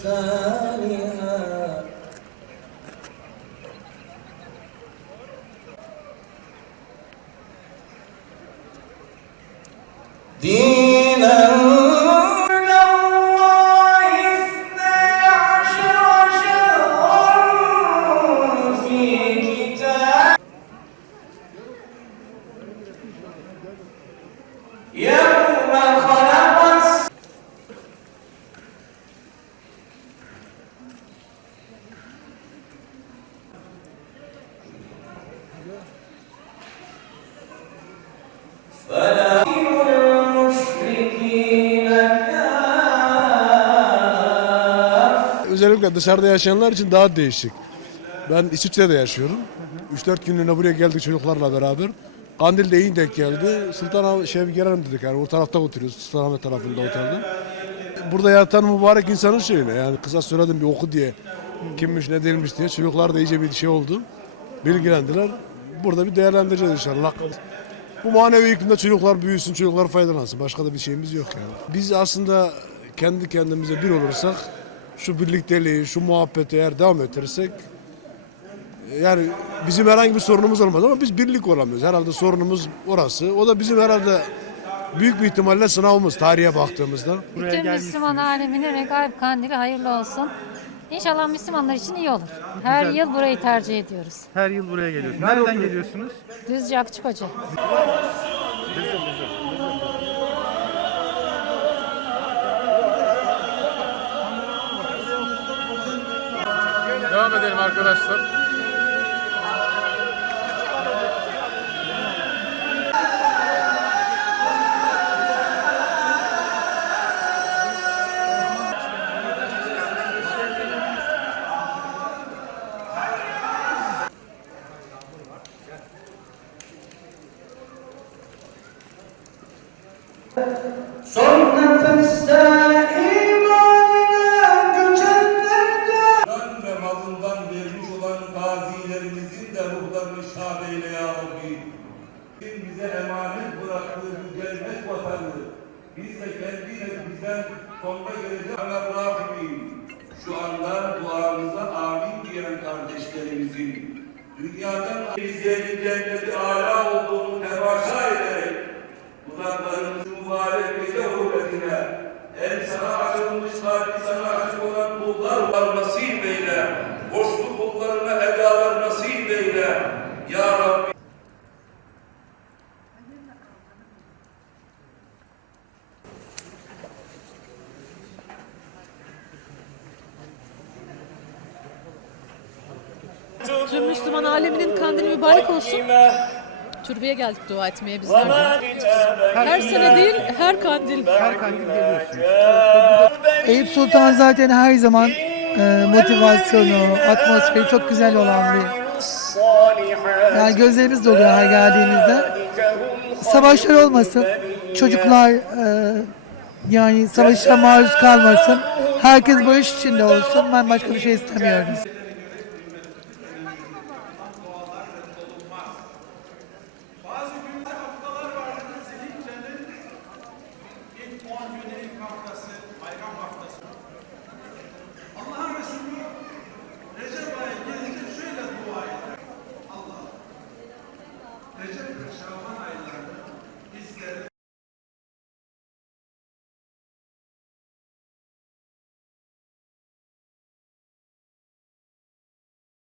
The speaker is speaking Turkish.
بستانها دينا Özellikle dışarıda yaşayanlar için daha değişik. Ben İsviçre'de yaşıyorum. 3-4 günlüğüne buraya geldik çocuklarla beraber. Kandil'de iyi denk geldi. Sultan bir gelelim dedik yani o tarafta oturuyoruz. Sultanahmet tarafında otelde. Burada yatan mübarek insanın şeyine yani kısa süreden bir oku diye kimmiş ne değilmiş diye çocuklar da iyice bir şey oldu. Bilgilendiler. Burada bir değerlendireceğiz inşallah. Bu manevi iklimde çocuklar büyüsün, çocuklar faydalansın. Başka da bir şeyimiz yok yani. Biz aslında kendi kendimize bir olursak, şu birlikteliği, şu muhabbeti eğer devam ettirirsek, yani bizim herhangi bir sorunumuz olmaz ama biz birlik olamıyoruz. Herhalde sorunumuz orası. O da bizim herhalde büyük bir ihtimalle sınavımız tarihe baktığımızda. Buraya Bütün. Müslüman alemine Regaib Kandili hayırlı olsun. İnşallah Müslümanlar için iyi olur. Her Güzel. yıl burayı tercih ediyoruz. Her yıl buraya geliyorsunuz. Nereden geliyorsunuz? Düzce Akçık Hoca. Devam edelim arkadaşlar. Son nefeste imanına göçenlerden Can ve malından vermiş olan gazilerimizin de ruhlarını şad eyle ya Rabbi. Bize emanet bıraktığı bu cennet vatanı, biz de kendiyle bizden sonra gelecek ana. Şu anda duamıza amin diyen kardeşlerimizin dünyadan bizlerin cenneti âlâ olduğunu tevaşa ederek Tüm Müslüman aleminin kandili mübarek olsun. Türbeye geldik dua etmeye bizler de. Her sene değil, her kandil. Her kandil geliyorsunuz. Eyüp Sultan zaten her zaman e, motivasyonu, atmosferi çok güzel olan bir yani gözlerimiz doluyor her geldiğimizde. Savaşlar olmasın, çocuklar e, yani savaşa maruz kalmasın. Herkes barış içinde olsun. Ben başka bir şey istemiyorum. לתמוך בנאום הפלסטיני.